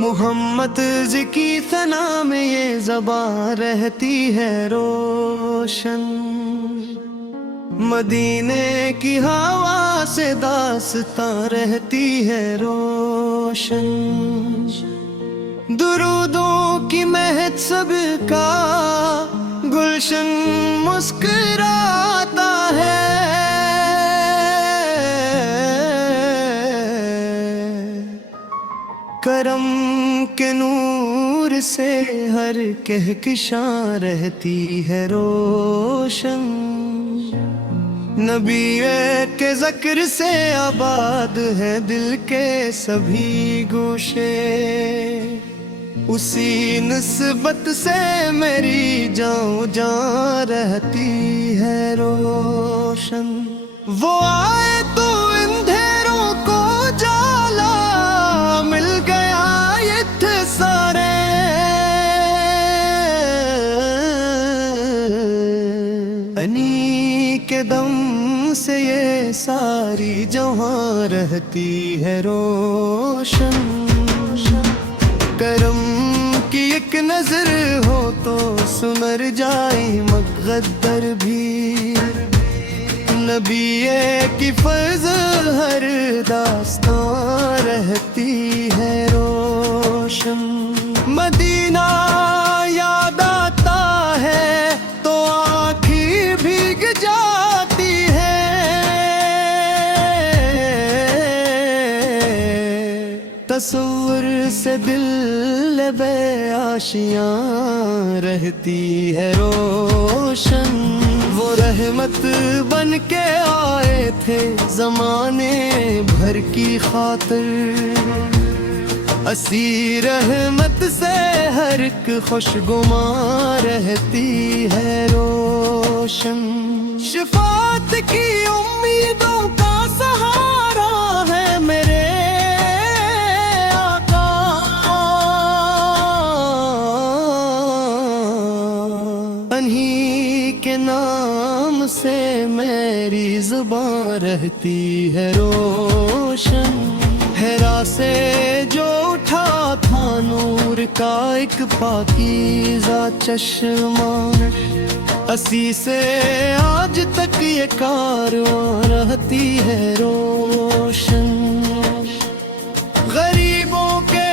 محمد کی ثنا میں یہ زبان رہتی ہے روشن، مدینے کی ہوا سے داستاں رہتی ہے روشن، درودوں کی مہک سب کا گلشن مسکراتا ہے، کرم کے نور سے ہر کہکشاں رہتی ہے روشن، نبی کے ذکر سے آباد ہے دل کے سبھی گوشے، اسی نسبت سے میری جاں رہتی ہے روشن، وہ آئے تو اندھیروں کو جالا مل گیا سارے، انہی کے دم سے یہ ساری جہاں رہتی ہے روشن، کرم کی ایک نظر ہو تو سمر جائے مقدر بھی، نبی کی فضل ہر داستان رہتی ہے روشن، مدینہ یاد آتا ہے تو آنکھیں بھیگ جاتی ہے، تصور سے دل بے آشیاں رہتی ہے روشن، وہ رحمت بن کے آئے تھے زمانے بھر کی خاطر، اسی رحمت سے ہر ایک خوشگواں رہتی ہے روشن، شفاعت کی امیدوں کا سہارا ہے میرے آقا، انہی کے نام سے میری زبان رہتی ہے روشن، حرا سے جو اٹھا تھا نور کا ایک پاکیزہ چشمہ، اسی سے آج تک یہ کارواں رہتی ہے روشن، غریبوں کے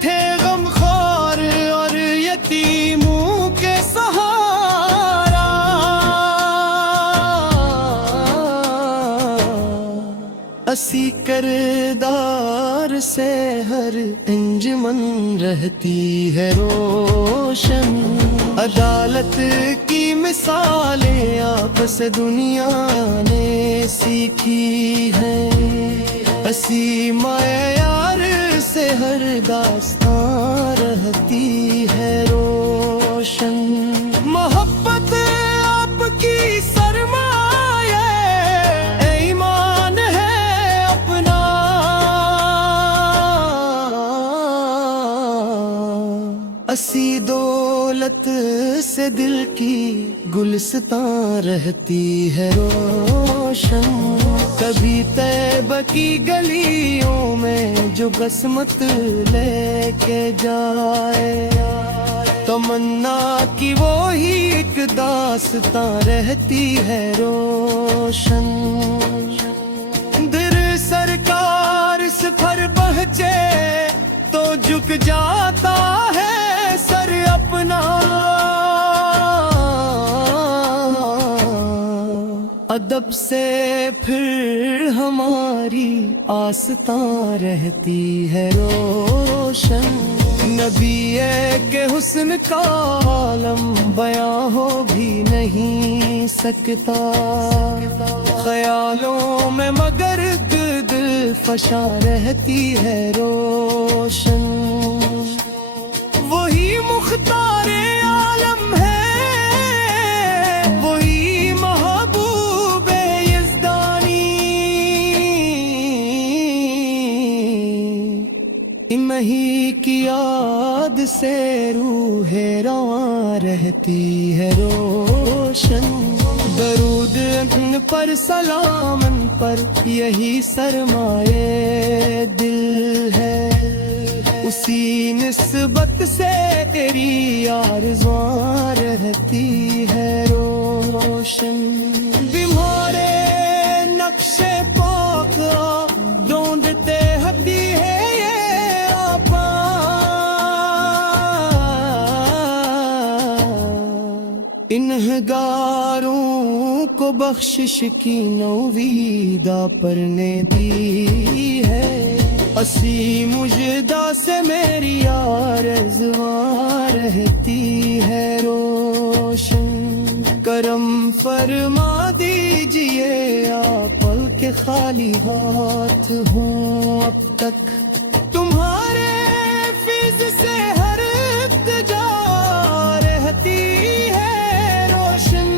تھے غمخوار اور یتیموں کے سہارا، اسی کردار سے ہر انجمن رہتی ہے روشن، عدالت کی مثالیں آپ سے دنیا نے سیکھی ہیں، اسی معیار سے ہر داستان رہتی ہے روشن، محبت آپ کی سرمایہ ایمان ہے اپنا، اسی دولت سے دل کی گلستان رہتی ہے روشن، کبھی طیبہ کی گلیوں میں جو قسمت لے کے جائے، تمنا کی وہی ایک داستان رہتی ہے روشن، در سرکار سفر پہنچے تو جھک جاتا ہے سر اپنا، ادب سے پھر ہماری آستاں رہتی ہے روشن، نبی کے حسن کا عالم بیاں ہو بھی نہیں سکتا، خیالوں میں مگر دل فشاں رہتی ہے روشن، وہی مختار عالم ہے، وہی محبوب یزدانی، انہی کی یاد سے روح رواں رہتی ہے روشن، درود ان پر سلام ان پر یہی سرمایہ دل ہے، اسی نسبت سے تیری آرزوئیں رہتی ہے روشن تمہارے نقش پاک ڈھونڈتے ہتی ہے یہ آپا انہگاروں کو بخشش کی نویدہ پر نے دی ہے اسی مجدہ سے میری آرزوئیں رہتی ہے روشن کرم فرما دیجئے آپ پل کے خالی ہاتھ ہوں اب تک تمہارے فیض سے ہر التجا رہتی ہے روشن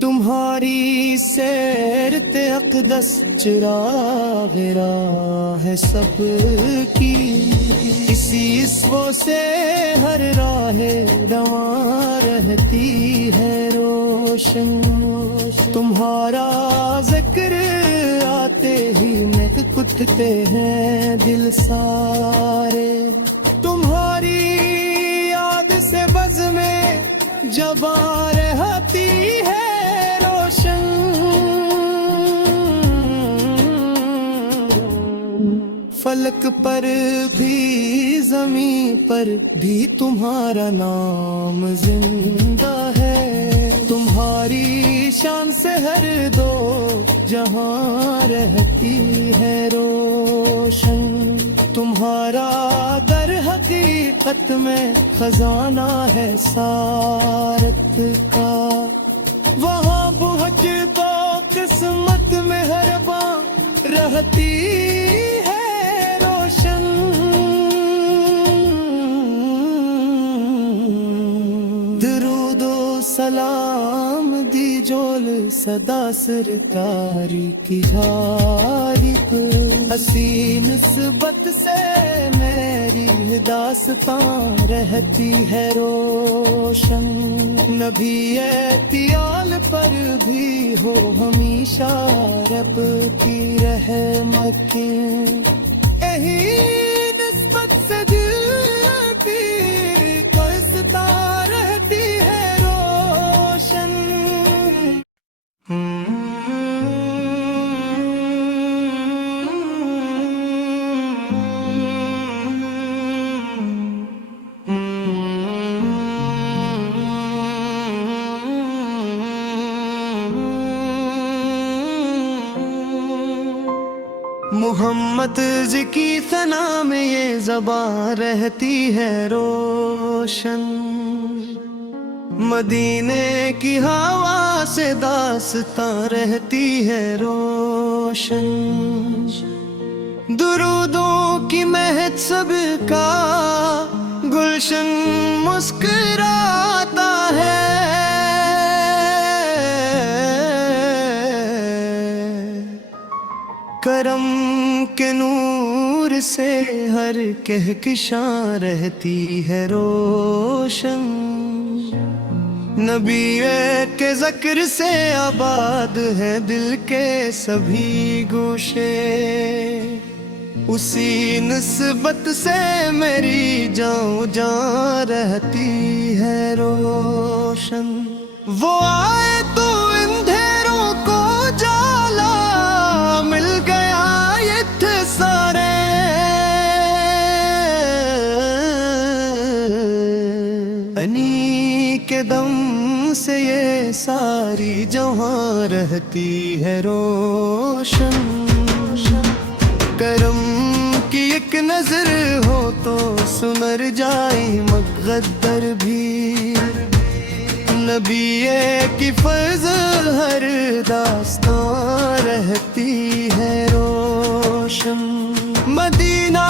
تمہاری سیرت اقدس چراغ راہ ہے سب کی اسی اسو سے ہر راہ رواں رہتی ہے روشن تمہارا ذکر آتے ہی میں کتتے ہیں دل سارے تمہاری یاد سے بز میں جباں رہتی ہے روشن فلک پر بھی زمین پر بھی تمہارا نام زندہ ہے تمہاری شان سے ہر دو جہاں رہتی ہے روشن تمہارا در حقیقت میں خزانہ ہے سارت کا وہاں بہت تو قسمت میں ہر بار رہتی ہے روشن درود و سلام دی جول صدا سرکاری کی جاری حسین نسبت سے میری داستان رہتی ہے روشن نبی اعتیال پر بھی ہو ہمیشہ رب کی رحمت کی یہی نسبت سے دل کی کوستا رہتی ہے روشن محمد جی کی ثنا میں یہ زبان رہتی ہے روشن مدینے کی ہوا سے داستان رہتی ہے روشن درودوں کی مہک سب کا گلشن مسکراتا ہے کرم کے نور سے ہر کہکشاں رہتی ہے روشن نبی کے ذکر سے آباد ہے دل کے سبھی گوشے اسی نسبت سے میری جاں رہتی ہے روشن وہ آئے تو اندھیروں کو جالا مل گیا سارے انی کے دم سے یہ ساری جہاں رہتی ہے روشن کرم کی ایک نظر ہو تو سمر جائے مقدر بھی نبی کی فضل ہر داستان رہتی ہے روشن مدینہ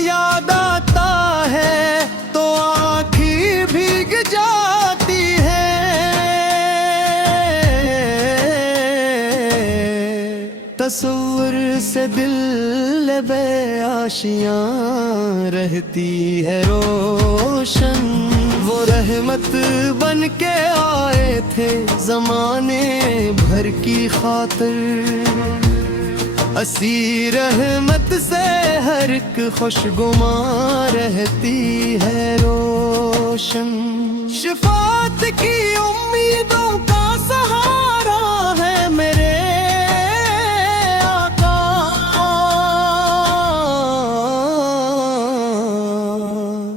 یاد آتا ہے تو آنکھیں بھیگ جاتی ہے تصور سے دل بے آشیاں رہتی ہے روشن وہ رحمت بن کے آئے تھے زمانے بھر کی خاطر اسی رحمت سے ہر ایک خوشگواں رہتی ہے روشن، شفاعت کی امیدوں کا سہارا ہے میرے آقا،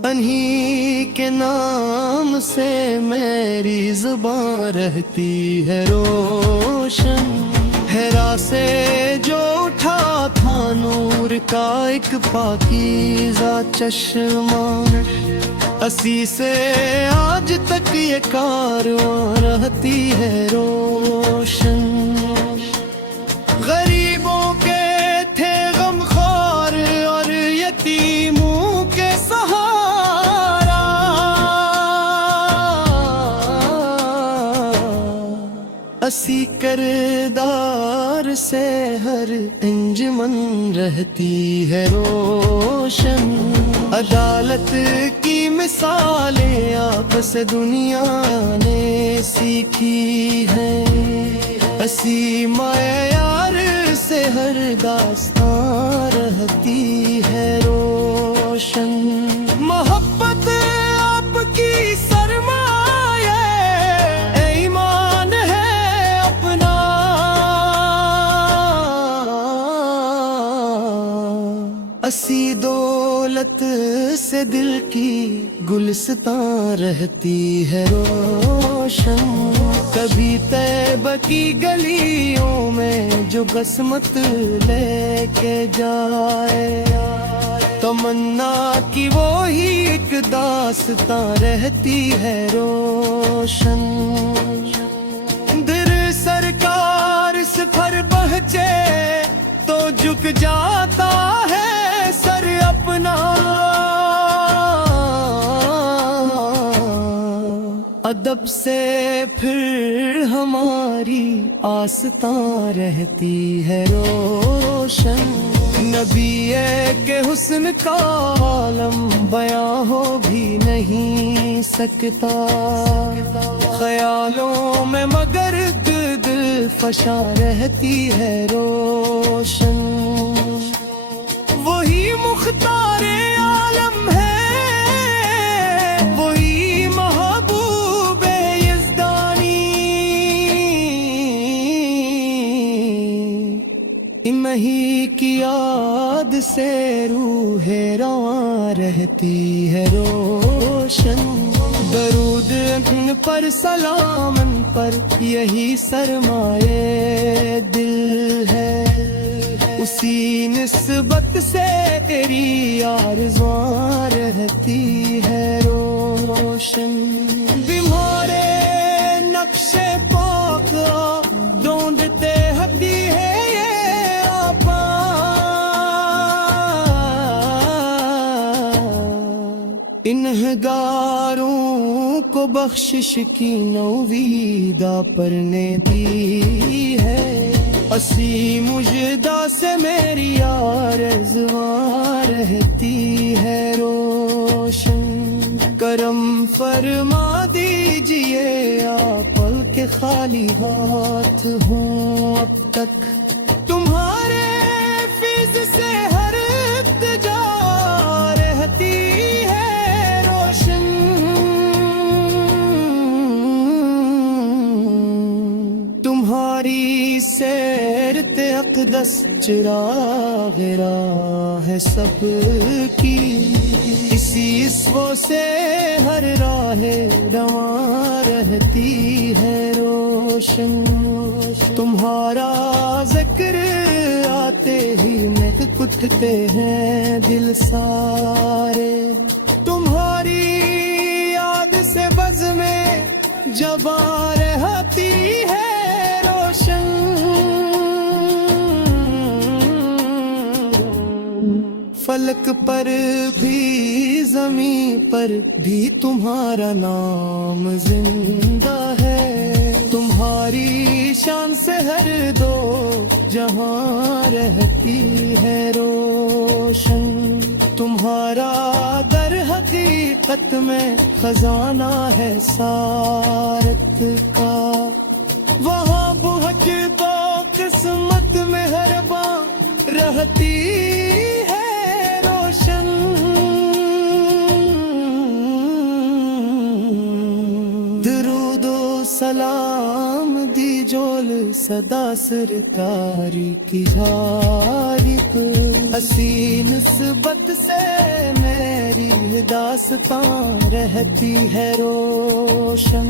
انہی کے نام سے میری زبان رہتی ہے روشن، حرا سے جو اٹھا تھا نور کا ایک پاکیزہ چشمہ، اسی سے آج تک یہ کارواں رہتی ہے روشن، غریبوں کے تھے غم خوار اور یتیموں کے سہارا، اسی کردار سے ہر انجمن رہتی ہے روشن، عدالت کی مثالیں آپ سے دنیا نے سیکھی ہیں، اسی معیار سے ہر داستان رہتی ہے روشن، محبت آپ کی سرمایہ ایمان ہے اپنا، اسی دولت سے دل کی گلستان رہتی ہے روشن، کبھی طیبہ کی گلیوں میں جو قسمت لے کے جائے، تمنا کی وہی ایک داستان رہتی ہے روشن، در سرکار سفر پہنچے تو جھک جاتا ہے سر اپنا، ادب سے پھر ہماری آستان رہتی ہے روشن، نبی کے حسن کا عالم بیاں ہو بھی نہیں سکتا، خیالوں میں مگر دل فشاں رہتی ہے روشن، وہی مختار عالم ہے، وہی محبوب یزدانی، انہی کی یاد سے روح رواں رہتی ہے روشن، درود ان پر سلام ان پر یہی سرمایہ دل ہے، اسی نسبت سے تیری آرزواں رہتی ہے روشن، بیمارے نقش پاک ڈھونڈتے ہتی ہے یہ آپا، انہگاروں کو بخشش کی نویدہ پر نے دی ہے، اسی مجدہ سے میری آرزواں رہتی ہے روشن، کرم فرما دیجئے آپ پل کے خالی ہاتھ ہوں اب تک، تمہارے فیض سے ہر التجا رہتی ہے روشن، تمہاری سیرت اقدس چراغ راہ ہے سب کی، اسی اسو سے ہر راہ رواں رہتی ہے روشن، تمہارا ذکر آتے ہی میں کتھتے ہیں دل سارے، تمہاری یاد سے بز میں جباں رہتی ہے روشن، فلک پر بھی زمین پر بھی تمہارا نام زندہ ہے، تمہاری شان سے ہر دو جہاں رہتی ہے روشن، تمہارا در حقیقت میں خزانہ ہے سارت کا، وہاں بہک تو قسمت میں ہر رہتی ہے روشن درود و سلام دی جول صدا سرکاری کی جاری کو اسی نسبت سے میری داستان رہتی ہے روشن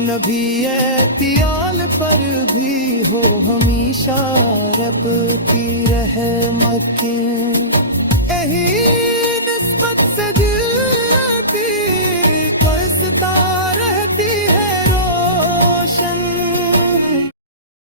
نبی اعتیال پر بھی ہو ہمیشہ رب کی رحمت